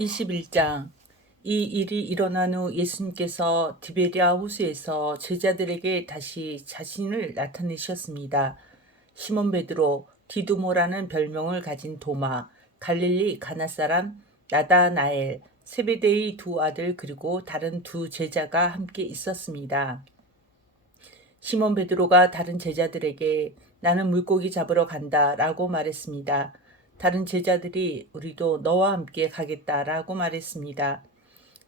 21장. 이 일이 일어난 후 예수님께서 디베랴 호수에서 제자들에게 다시 자신을 나타내셨습니다. 시몬 베드로, 디두모라는 별명을 가진 도마, 갈릴리 가나 사람 나다나엘, 세베대의 두 아들 그리고 다른 두 제자가 함께 있었습니다. 시몬 베드로가 다른 제자들에게 나는 물고기 잡으러 간다라고 말했습니다. 다른 제자들이 우리도 너와 함께 가겠다라고 말했습니다.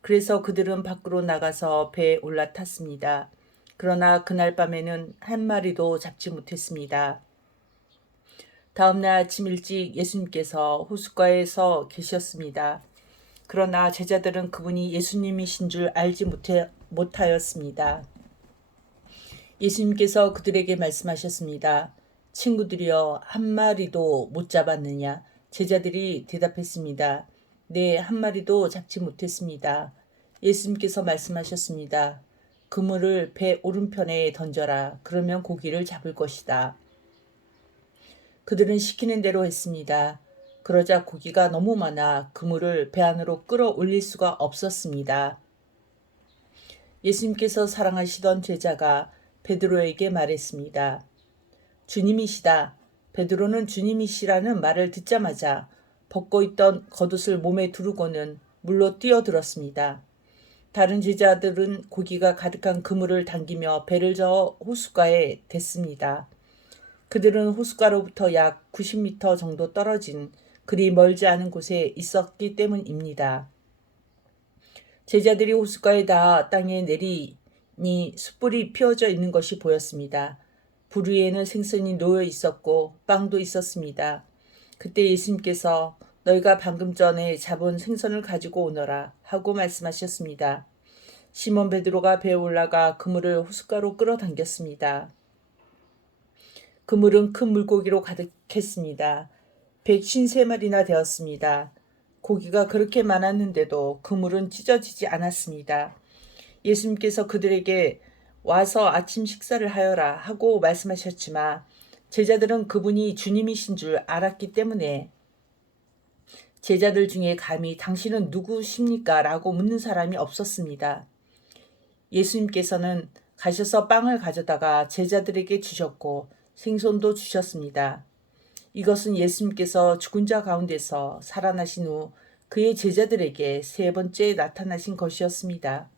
그래서 그들은 밖으로 나가서 배에 올라탔습니다. 그러나 그날 밤에는 한 마리도 잡지 못했습니다. 다음날 아침 일찍 예수님께서 호숫가에서 계셨습니다. 그러나 제자들은 그분이 예수님이신 줄 알지 못하였습니다. 예수님께서 그들에게 말씀하셨습니다. 친구들이여, 한 마리도 못 잡았느냐? 제자들이 대답했습니다. 네, 한 마리도 잡지 못했습니다. 예수님께서 말씀하셨습니다. 그물을 배 오른편에 던져라. 그러면 고기를 잡을 것이다. 그들은 시키는 대로 했습니다. 그러자 고기가 너무 많아 그물을 배 안으로 끌어올릴 수가 없었습니다. 예수님께서 사랑하시던 제자가 베드로에게 말했습니다. 주님이시다. 베드로는 주님이시라는 말을 듣자마자 벗고 있던 겉옷을 몸에 두르고는 물로 뛰어들었습니다. 다른 제자들은 고기가 가득한 그물을 당기며 배를 저어 호숫가에 댔습니다. 그들은 호숫가로부터 약 90m 정도 떨어진 그리 멀지 않은 곳에 있었기 때문입니다. 제자들이 호숫가에 닿아 땅에 내리니 숯불이 피어져 있는 것이 보였습니다. 불 위에는 생선이 놓여 있었고 빵도 있었습니다. 그때 예수님께서 너희가 방금 전에 잡은 생선을 가지고 오너라 하고 말씀하셨습니다. 시몬 베드로가 배에 올라가 그물을 호숫가로 끌어당겼습니다. 그물은 큰 물고기로 가득했습니다. 153마리나 되었습니다. 고기가 그렇게 많았는데도 그물은 찢어지지 않았습니다. 예수님께서 그들에게 와서 아침 식사를 하여라 하고 말씀하셨지만 제자들은 그분이 주님이신 줄 알았기 때문에 제자들 중에 감히 당신은 누구십니까? 라고 묻는 사람이 없었습니다. 예수님께서는 가셔서 빵을 가져다가 제자들에게 주셨고 생선도 주셨습니다. 이것은 예수님께서 죽은 자 가운데서 살아나신 후 그의 제자들에게 세 번째 나타나신 것이었습니다.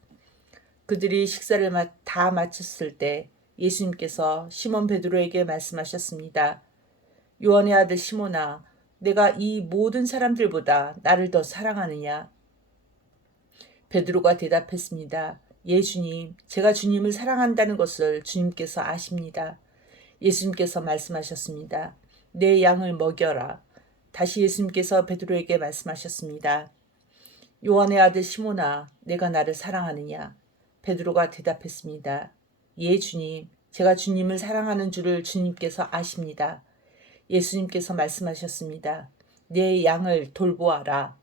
그들이 식사를 다 마쳤을 때 예수님께서 시몬 베드로에게 말씀하셨습니다. 요한의 아들 시몬아, 내가 이 모든 사람들보다 나를 더 사랑하느냐? 베드로가 대답했습니다. 예, 주님, 제가 주님을 사랑한다는 것을 주님께서 아십니다. 예수님께서 말씀하셨습니다. 내 양을 먹여라. 다시 예수님께서 베드로에게 말씀하셨습니다. 요한의 아들 시몬아, 내가 나를 사랑하느냐? 베드로가 대답했습니다. 예, 주님, 제가 주님을 사랑하는 줄을 주님께서 아십니다. 예수님께서 말씀하셨습니다. 내 양을 돌보아라.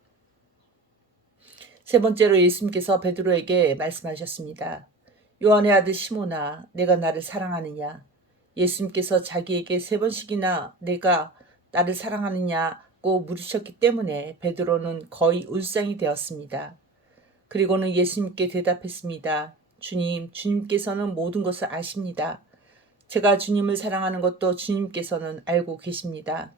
세 번째로 예수님께서 베드로에게 말씀하셨습니다. 요한의 아들 시몬아, 내가 나를 사랑하느냐? 예수님께서 자기에게 세 번씩이나 내가 나를 사랑하느냐고 물으셨기 때문에 베드로는 거의 울상이 되었습니다. 그리고는 예수님께 대답했습니다. 주님, 주님께서는 모든 것을 아십니다. 제가 주님을 사랑하는 것도 주님께서는 알고 계십니다.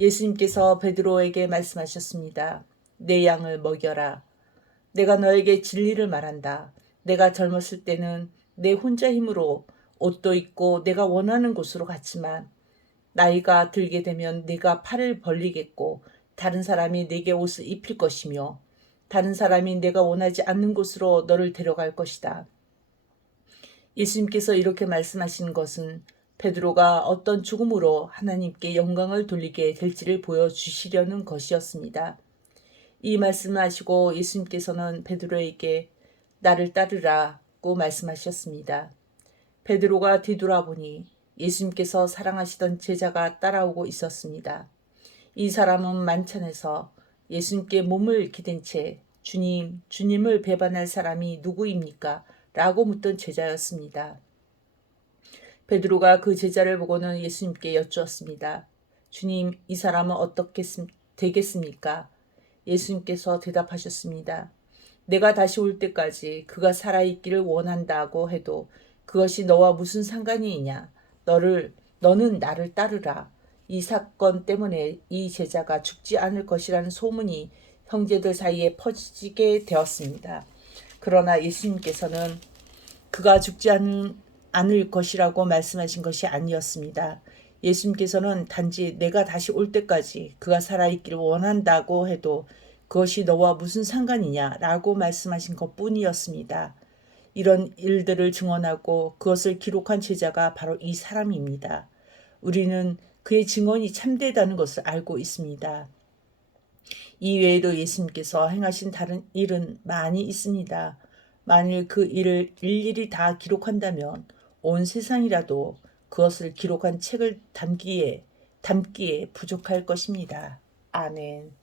예수님께서 베드로에게 말씀하셨습니다. 내 양을 먹여라. 내가 너에게 진리를 말한다. 내가 젊었을 때는 내 혼자 힘으로 옷도 입고 내가 원하는 곳으로 갔지만 나이가 들게 되면 내가 팔을 벌리겠고 다른 사람이 내게 옷을 입힐 것이며 다른 사람이 내가 원하지 않는 곳으로 너를 데려갈 것이다. 예수님께서 이렇게 말씀하신 것은 베드로가 어떤 죽음으로 하나님께 영광을 돌리게 될지를 보여주시려는 것이었습니다. 이 말씀을 하시고 예수님께서는 베드로에게 나를 따르라고 말씀하셨습니다. 베드로가 뒤돌아보니 예수님께서 사랑하시던 제자가 따라오고 있었습니다. 이 사람은 만찬에서 예수님께 몸을 기댄 채 주님, 주님을 배반할 사람이 누구입니까? 라고 묻던 제자였습니다. 베드로가 그 제자를 보고는 예수님께 여쭈었습니다. 주님, 이 사람은 어떻게 되겠습니까? 예수님께서 대답하셨습니다. 내가 다시 올 때까지 그가 살아있기를 원한다고 해도 그것이 너와 무슨 상관이 있냐? 너는 나를 따르라. 이 사건 때문에 이 제자가 죽지 않을 것이라는 소문이 형제들 사이에 퍼지게 되었습니다. 그러나 예수님께서는 그가 죽지 않을 것이라고 말씀하신 것이 아니었습니다. 예수님께서는 단지 내가 다시 올 때까지 그가 살아있기를 원한다고 해도 그것이 너와 무슨 상관이냐라고 말씀하신 것뿐이었습니다. 이런 일들을 증언하고 그것을 기록한 제자가 바로 이 사람입니다. 우리는 그의 증언이 참되다는 것을 알고 있습니다. 이 외에도 예수님께서 행하신 다른 일은 많이 있습니다. 만일 그 일을 일일이 다 기록한다면 온 세상이라도 그것을 기록한 책을 담기에 부족할 것입니다. 아멘.